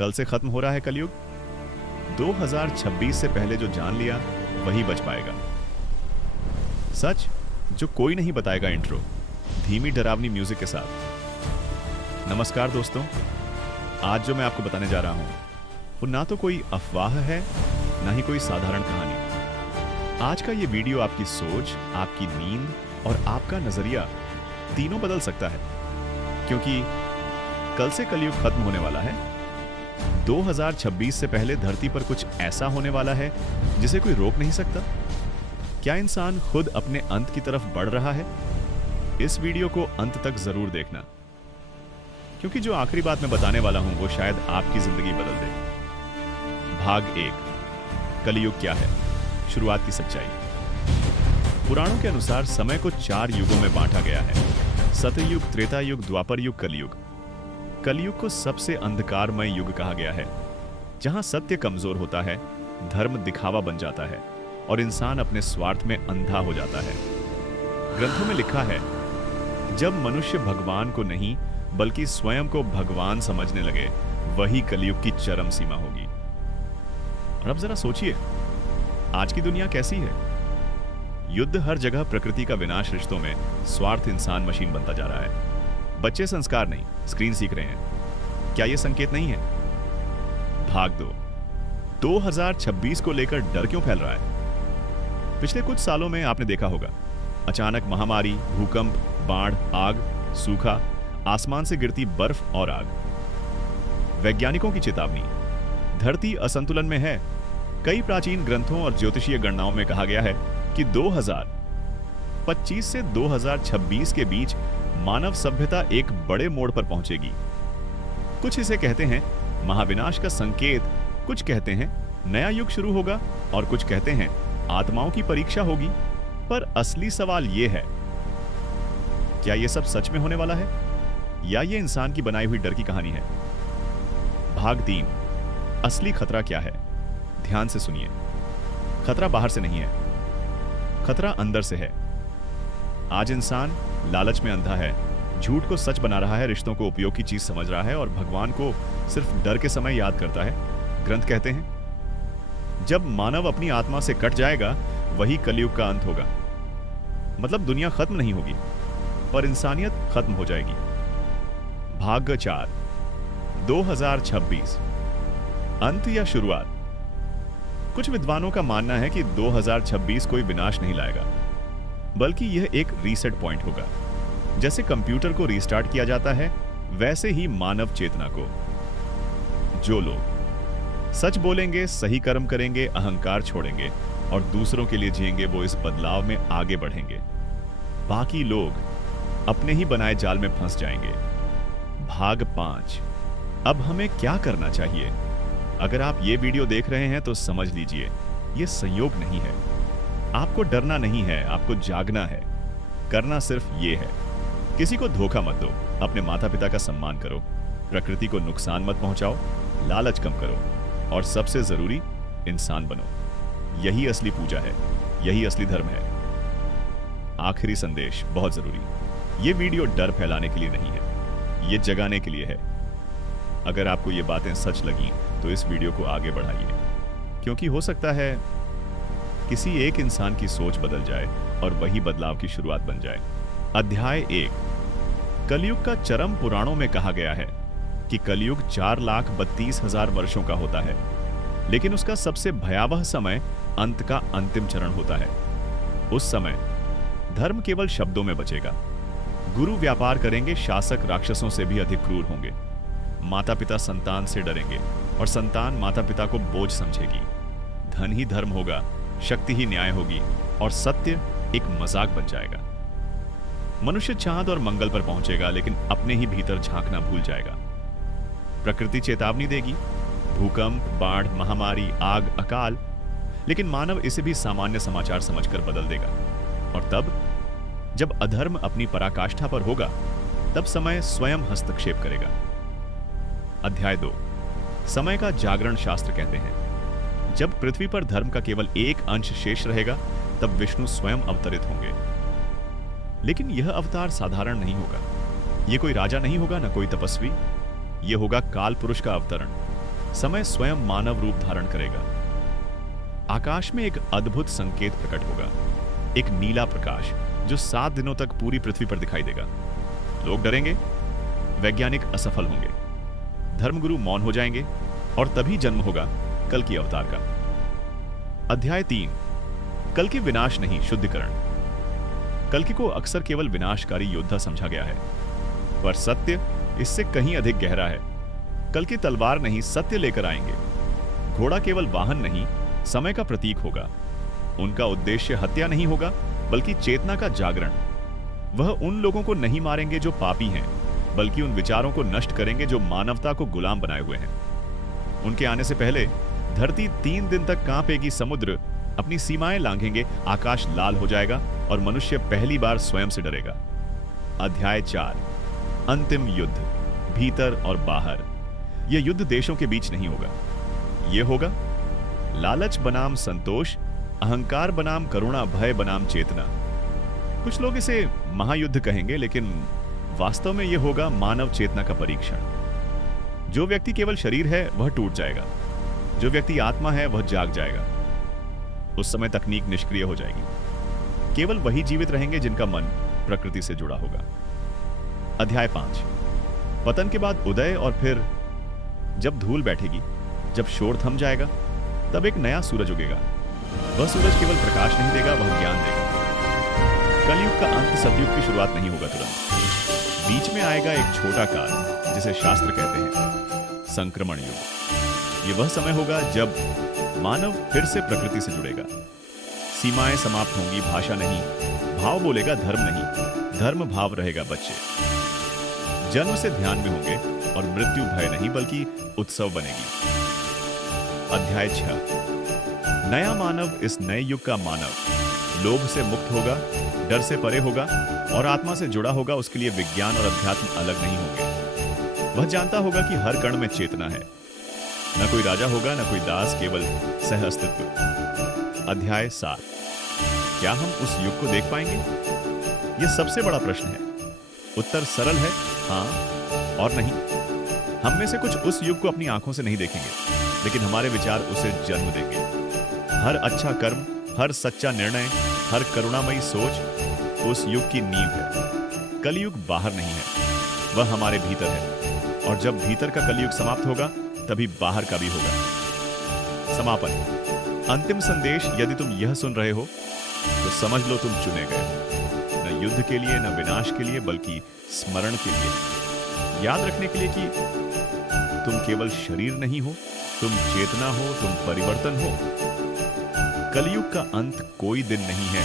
कल से खत्म हो रहा है कलयुग। 2026 से पहले जो जान लिया वही बच पाएगा। सच जो कोई नहीं बताएगा। इंट्रो धीमी डरावनी म्यूजिक के साथ। नमस्कार दोस्तों, आज जो मैं आपको बताने जा रहा हूं वो ना तो कोई अफवाह है ना ही कोई साधारण कहानी। आज का ये वीडियो आपकी सोच, आपकी नींद और आपका नजरिया तीनों बदल सकता है, क्योंकि कल से कलयुग खत्म होने वाला है। 2026 से पहले धरती पर कुछ ऐसा होने वाला है जिसे कोई रोक नहीं सकता। क्या इंसान खुद अपने अंत की तरफ बढ़ रहा है? इस वीडियो को अंत तक जरूर देखना, क्योंकि जो आखिरी बात मैं बताने वाला हूं वो शायद आपकी जिंदगी बदल दे। भाग 1, कलयुग क्या है, शुरुआत की सच्चाई। पुराणों के अनुसार समय को 4 युगों में बांटा गया है: सतयुग, त्रेता युग, द्वापर युग, कलयुग। कलयुग को सबसे अंधकारमय युग कहा गया है, जहां सत्य कमजोर होता है, धर्म दिखावा बन जाता है और इंसान अपने स्वार्थ में अंधा हो जाता है। ग्रंथों में लिखा है, जब मनुष्य भगवान को नहीं बल्कि स्वयं को भगवान समझने लगे, वही कलयुग की चरम सीमा होगी। और अब जरा सोचिए, आज की दुनिया कैसी है? युद्ध हर जगह, प्रकृति का विनाश रिश्तों में, स्वार्थ इंसान मशीन बनता जा रहा है। बच्चे संस्कार नहीं, स्क्रीन सीख रहे हैं। क्या यह संकेत नहीं है? भाग 2, 2026 को लेकर डर क्यों फैल रहा है? पिछले कुछ सालों में आपने देखा होगा, अचानक महामारी, भूकंप, बाढ़, आग, सूखा, आसमान से गिरती बर्फ और आग। वैज्ञानिकों की चेतावनी, धरती असंतुलन में है। कई प्राचीन ग्रंथों और ज्योतिषीय गणनाओं में कहा गया है कि 2025 से 2026 के बीच मानव सभ्यता एक बड़े मोड़ पर पहुंचेगी। कुछ इसे कहते हैं महाविनाश का संकेत, कुछ कहते हैं नया युग शुरू होगा और कुछ कहते हैं आत्माओं की परीक्षा होगी। पर असली सवाल यह है, क्या यह सब सच में होने वाला है या यह इंसान की बनाई हुई डर की कहानी है? भाग 3, असली खतरा क्या है? ध्यान से सुनिए। खतरा बाहर से नहीं है, खतरा अंदर से है। आज इंसान लालच में अंधा है, झूठ को सच बना रहा है, रिश्तों को उपयोग की चीज समझ रहा है और भगवान को सिर्फ डर के समय याद करता है। ग्रंथ कहते हैं, जब मानव अपनी आत्मा से कट जाएगा वही कलयुग का अंत होगा। मतलब दुनिया खत्म नहीं होगी, पर इंसानियत खत्म हो जाएगी। भाग 4, 2026, अंत या शुरुआत? कुछ विद्वानों का मानना है कि 2026 कोई विनाश नहीं लाएगा, बल्कि यह एक रीसेट पॉइंट होगा। जैसे कंप्यूटर को रीस्टार्ट किया जाता है, वैसे ही मानव चेतना को। जो लोग सच बोलेंगे, सही कर्म करेंगे, अहंकार छोड़ेंगे और दूसरों के लिए जिएंगे, वो इस बदलाव में आगे बढ़ेंगे। बाकी लोग अपने ही बनाए जाल में फंस जाएंगे। भाग 5, अब हमें क्या करना चाहिए? अगर आप ये वीडियो देख रहे हैं तो समझ लीजिए, ये संयोग नहीं है। आपको डरना नहीं है, आपको जागना है। करना सिर्फ ये है, किसी को धोखा मत दो, अपने माता पिता का सम्मान करो, प्रकृति को नुकसान मत पहुंचाओ, लालच कम करो और सबसे जरूरी, इंसान बनो। यही असली पूजा है, यही असली धर्म है। आखिरी संदेश बहुत जरूरी, ये वीडियो डर फैलाने के लिए नहीं है, ये जगाने के लिए है। अगर आपको ये बातें सच लगी तो इस वीडियो को आगे बढ़ाइए, क्योंकि हो सकता है किसी एक इंसान की सोच बदल जाए और वही बदलाव की शुरुआत बन जाए। अध्याय 1, कलयुग का चरम। पुराणों में कहा गया है कि कलयुग 4,32,000 वर्षों का होता है, लेकिन उसका सबसे भयावह समय अंत का अंतिम चरण होता है। उस समय धर्म केवल शब्दों में बचेगा, गुरु व्यापार करेंगे, शासक राक्षसों से भी अधिक क्रूर होंगे, माता पिता संतान से डरेंगे और संतान माता पिता को बोझ समझेगी। धन ही धर्म होगा, शक्ति ही न्याय होगी और सत्य एक मजाक बन जाएगा। मनुष्य चांद और मंगल पर पहुंचेगा, लेकिन अपने ही भीतर झांकना भूल जाएगा। प्रकृति चेतावनी देगी, भूकंप, बाढ़, महामारी, आग, अकाल, लेकिन मानव इसे भी सामान्य समाचार समझकर बदल देगा। और तब जब अधर्म अपनी पराकाष्ठा पर होगा, तब समय स्वयं हस्तक्षेप करेगा। अध्याय 2, समय का जागरण। शास्त्र कहते हैं, जब पृथ्वी पर धर्म का केवल एक अंश शेष रहेगा, तब विष्णु स्वयं अवतरित होंगे। लेकिन यह अवतार साधारण नहीं होगा। यह कोई राजा नहीं होगा, न कोई तपस्वी। यह होगा काल पुरुष का अवतरण। समय स्वयं मानव रूप धारण करेगा। आकाश में एक अद्भुत संकेत प्रकट होगा, एक नीला प्रकाश जो 7 दिनों तक पूरी पृथ्वी पर दिखाई देगा। लोग डरेंगे, वैज्ञानिक असफल होंगे, धर्मगुरु मौन हो जाएंगे और तभी जन्म होगा कल की अवतार का। अध्याय 3, कल की विनाश नहीं, शुद्धिकरण। कल्कि को अक्सर केवल विनाशकारी योद्धा समझा गया है, पर सत्य इससे कहीं अधिक गहरा है। कल्कि तलवार नहीं, सत्य लेकर आएंगे। घोड़ा केवल वाहन नहीं, समय का प्रतीक होगा। उनका उद्देश्य हत्या नहीं होगा, बल्कि चेतना का जागरण। वह उन लोगों को नहीं मारेंगे जो पापी हैं, बल्कि उन विचारों को नष्ट करेंगे जो मानवता को गुलाम बनाए हुए हैं। उनके आने से पहले धरती 3 दिन तक कांपेगी, समुद्र अपनी सीमाएं लांघेंगे, आकाश लाल हो जाएगा और मनुष्य पहली बार स्वयं से डरेगा। अध्याय 4, अंतिम युद्ध, भीतर और बाहर। यह युद्ध देशों के बीच नहीं होगा, यह होगा लालच बनाम संतोष, अहंकार बनाम करुणा, भय बनाम चेतना। कुछ लोग इसे महायुद्ध कहेंगे, लेकिन वास्तव में यह होगा मानव चेतना का परीक्षण। जो व्यक्ति केवल शरीर है वह टूट जाएगा, जो व्यक्ति आत्मा है वह जाग जाएगा। उस समय तकनीक निष्क्रिय हो जाएगी, केवल वही जीवित रहेंगे जिनका मन प्रकृति से जुड़ा होगा। अध्याय 5, पतन के बाद उदय, और फिर जब धूल बैठेगी, जब शोर थम जाएगा, तब एक नया सूरज उगेगा। वह सूरज केवल प्रकाश नहीं देगा, वह ज्ञान देगा। कलयुग का अंत सतयुग की शुरुआत नहीं होगा तुरंत। बीच में आएगा एक छोटा काल जिसे शास्त्र कहते हैं संक्रमण युग। यह वह समय होगा जब मानव फिर से प्रकृति से जुड़ेगा। सीमाएं समाप्त होंगी, भाषा नहीं, भाव बोलेगा, धर्म नहीं, धर्म भाव रहेगा बच्चे। जन्म से ध्यान में होंगे और मृत्यु भय नहीं बल्कि उत्सव बनेगी। अध्याय 6, नया मानव इस नए युग का मानव लोभ से मुक्त होगा, डर से परे होगा और आत्मा से जुड़ा होगा। उसके लिए विज्ञान और अध्यात्म अलग नहीं होंगे। वह जानता होगा कि हर कण में चेतना है। न कोई राजा होगा, न कोई दास, केवल सह अस्तित्व। अध्याय 7, क्या हम उस युग को देख पाएंगे? यह सबसे बड़ा प्रश्न है। उत्तर सरल है, हाँ और नहीं। हम में से कुछ उस युग को अपनी आंखों से नहीं देखेंगे, लेकिन हमारे विचार उसे जन्म देंगे। हर अच्छा कर्म, हर सच्चा निर्णय, हर करुणामयी सोच उस युग की नींव है। कलयुग बाहर नहीं है, वह हमारे भीतर है, और जब भीतर का कलयुग समाप्त होगा तभी बाहर का भी होगा। समापन, अंतिम संदेश, यदि तुम यह सुन रहे हो तो समझ लो तुम चुने गए, न युद्ध के लिए, न विनाश के लिए, बल्कि स्मरण के लिए, याद रखने के लिए कि तुम केवल शरीर नहीं हो, तुम चेतना हो, तुम परिवर्तन हो। कलयुग का अंत कोई दिन नहीं है,